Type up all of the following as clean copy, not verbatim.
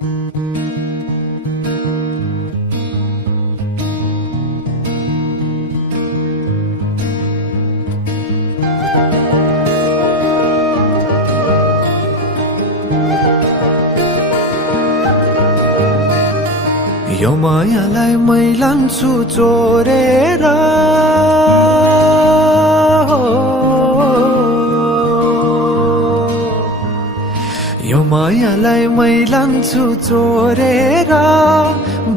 यो मायालाई मै लान्छु चोरेर, यो मायालाई मै लान्छु चोरेर,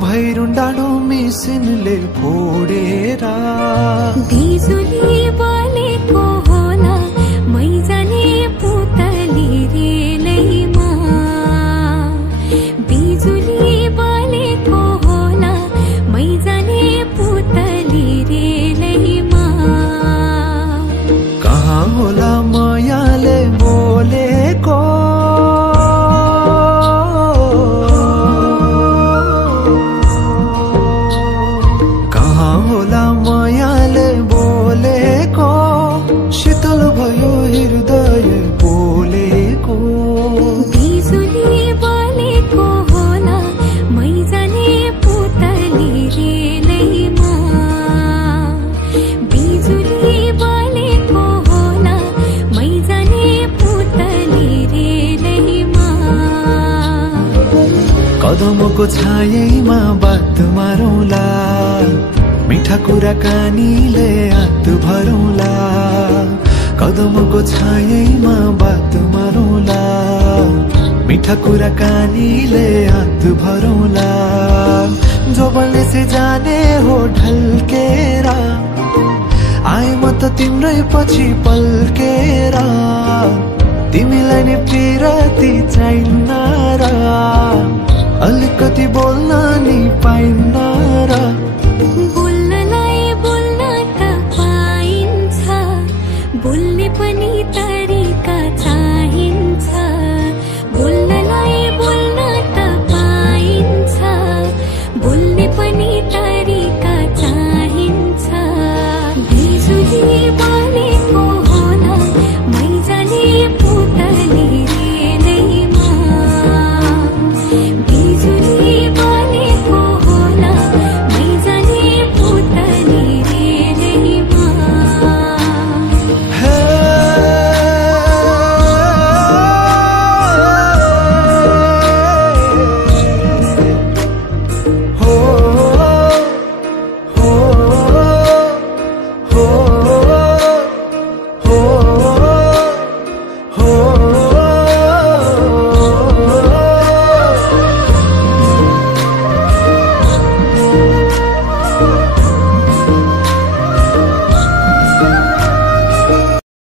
भैरुन डाँडो मिसिनले फोडेर। बिजुली बलेको होला मै जाने पुतली रेलैमा, बिजुली बलेको होला मै जाने पुतली रेलैमा। कहाँ होला मायाले बोलेको, कहाँ होला मायाले बोलेको, शीतल भयो हृदय बोलेको। बिजुली बलेको होला मै जाने पुतली रेलैमा, बिजुली बलेको होला मै जाने पुतली रेलैमा। कदमको छायैमा बात मारौँला, मिठा कुराकानीले हात भरौँला। कदमको छायैमा बात मारौँला, मिठा कुराकानीले हात भरौँला। जो बल्ने से जाने हो ढल्केर, आए म त तिम्रै पछि पल्केर। तिमीलाई नि पिरती चाहिन्न र, अलिकति बोल्न नि पाइन्न